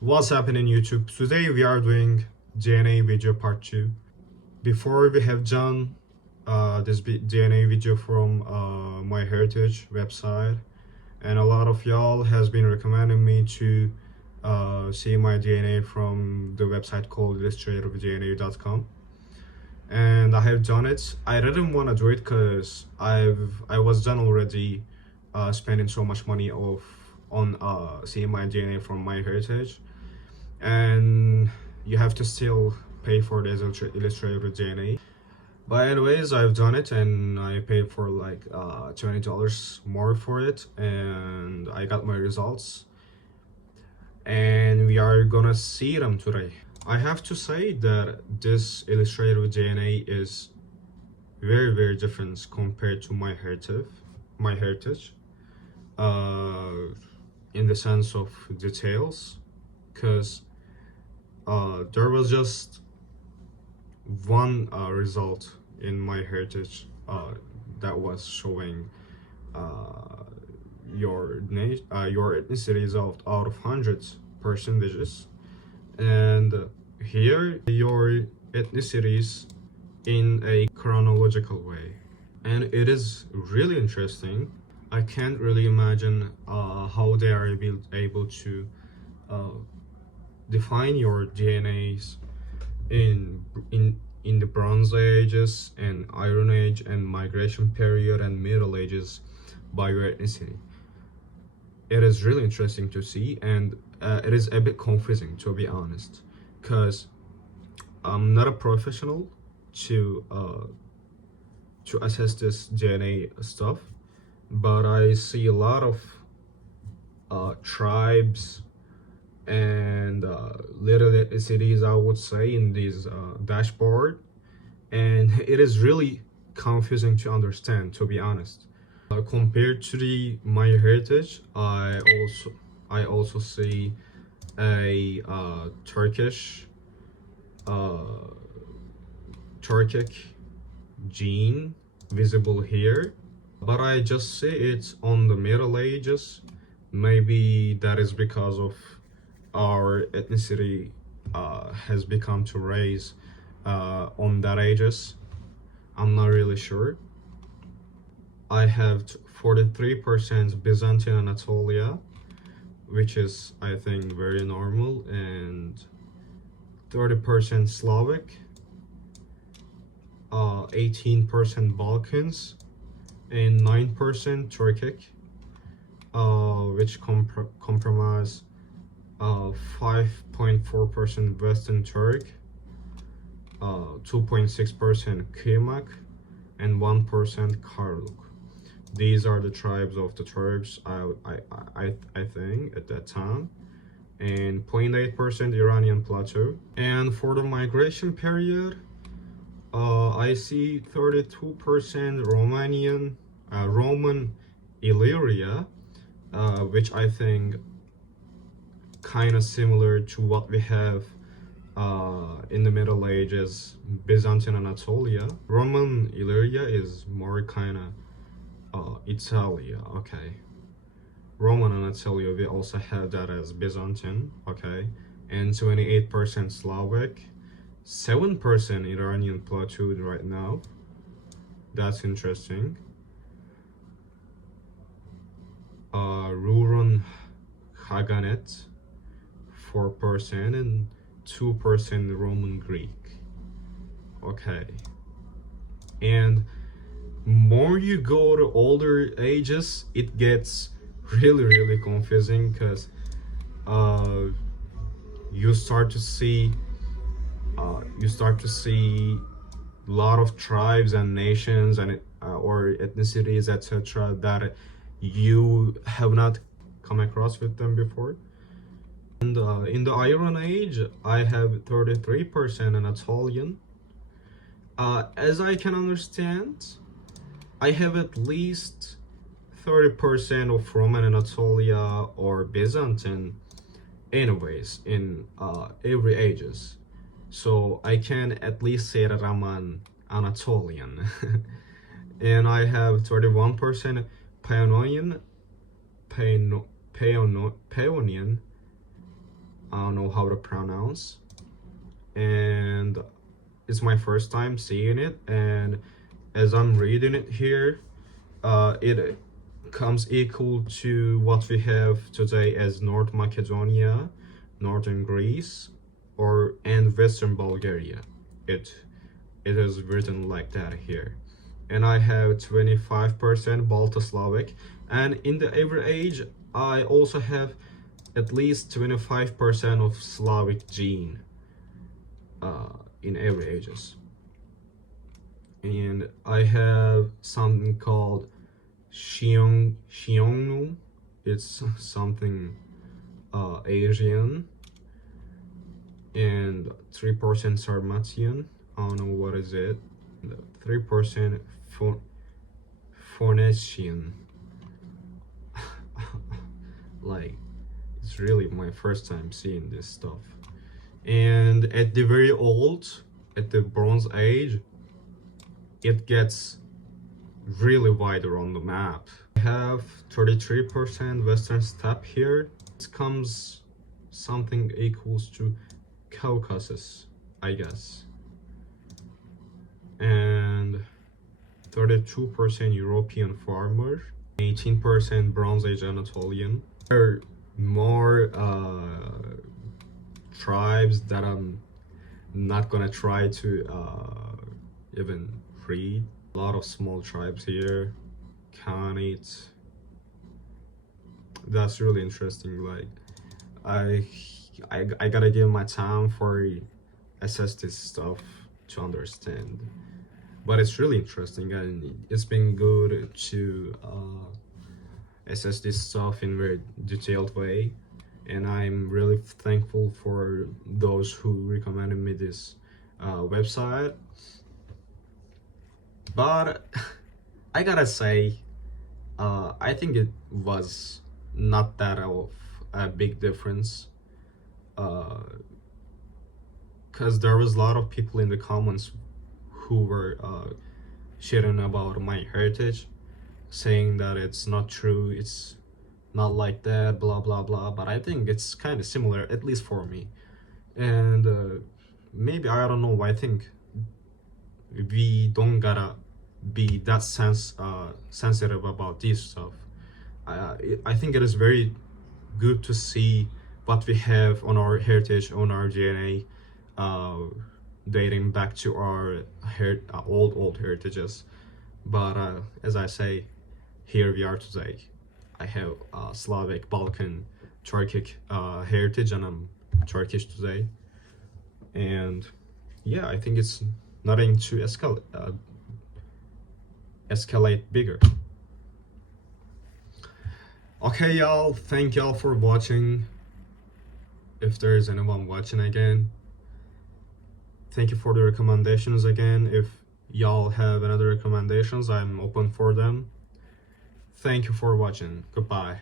What's happening YouTube? Today we are doing DNA video part 2. Before we have done this DNA video from my heritage website, and a lot of y'all has been recommending me to see my DNA from the website called illustrative.dna.com, and I have done it. I didn't want to do it because I was done already spending so much money on seeing my DNA from my heritage, and you have to still pay for the Illustrator DNA. But anyways, I've done it and I paid for like $20 more for it, and I got my results, and we are gonna see them today. I have to say that this Illustrator DNA is very different compared to my heritage uh, in the sense of details, because there was just one result in my heritage that was showing uh, your ethnicities out of hundreds percentages, and here your ethnicities in a chronological way, and it is really interesting. I can't really imagine how they are able to uh, define your DNAs in the Bronze Ages and Iron Age and Migration Period and Middle Ages by your ethnicity. It is really interesting to see, and it is a bit confusing, to be honest, because I'm not a professional to assess this DNA stuff, but I see a lot of tribes and little ethnicities, I would say, in this dashboard, and it is really confusing to understand, to be honest. Compared to the my heritage, I also see a uh, Turkic gene visible here, but I just see it on the Middle Ages. Maybe that is because of our ethnicity has become to raise on that ages. I'm not really sure. I have 43% Byzantine Anatolia, which is, I think, very normal, and 30% Slavic, 18% Balkans, and 9% Turkic, which comprise 5.4% Western Turk, 2.6% Kırmak, and 1% Karluk. These are the tribes of the Turks, I think, at that time, and 0.8% Iranian Plateau. And for the migration period, I see 32% Roman Illyria, which I think kind of similar to what we have in the Middle Ages, Byzantine Anatolia. Roman Illyria is more kind of Italia, okay. Roman Anatolia, we also have that as Byzantine, okay. And 28% Slavic, 7% Iranian Plateau right now. That's interesting. Ruran Haganet, 4%, and 2% Roman Greek. Okay. And more you go to older ages, it gets really confusing, because you start to see a lot of tribes and nations and or ethnicities, etc., that you have not come across with them before. And in the Iron Age, I have 33% Anatolian. As I can understand, I have at least 30% of Roman Anatolia or Byzantine anyways in every ages. So I can at least say that I'm an Anatolian. And I have 31% Paeonian, Paeonian, I don't know how to pronounce, and it's my first time seeing it. And as I'm reading it here, it comes equal to what we have today as North Macedonia, Northern Greece, and Western Bulgaria. It it is written like that here. And I have 25% Balto-Slavic, and in the every age I also have at least 25% of Slavic gene in every ages. And I have something called Xiongnu. It's something Asian, and 3% Sarmatian. I don't know what is it. 3% Phoenician. Like, it's really my first time seeing this stuff. And at the very old, at the Bronze Age, it gets really wider on the map. I have 33% Western Steppe here. This comes something equals to Caucasus, I guess. And 32% European farmer, 18% Bronze Age Anatolian. There are more tribes that I'm not gonna try to even read. A lot of small tribes here. Khanate. That's really interesting. Like, I gotta give my time for assess this stuff to understand. But it's really interesting, and it's been good to assess this stuff in a very detailed way. And I'm really thankful for those who recommended me this website. But I gotta say, I think it was not that of a big difference, because there was a lot of people in the comments who were sharing about my heritage, saying that it's not true, it's not like that, blah blah blah. But I think it's kind of similar, at least for me. And maybe, I don't know, I think we don't gotta be that sensitive about this stuff. I think it is very good to see what we have on our heritage, on our DNA, dating back to our old heritages. But as I say, here we are today. I have Slavic, Balkan, Turkic heritage, and I'm Turkish today. And yeah, I think it's nothing to escalate bigger. Okay, y'all, thank y'all for watching. If there is anyone watching again, thank you for the recommendations again. If y'all have another recommendations, I'm open for them. Thank you for watching. Goodbye.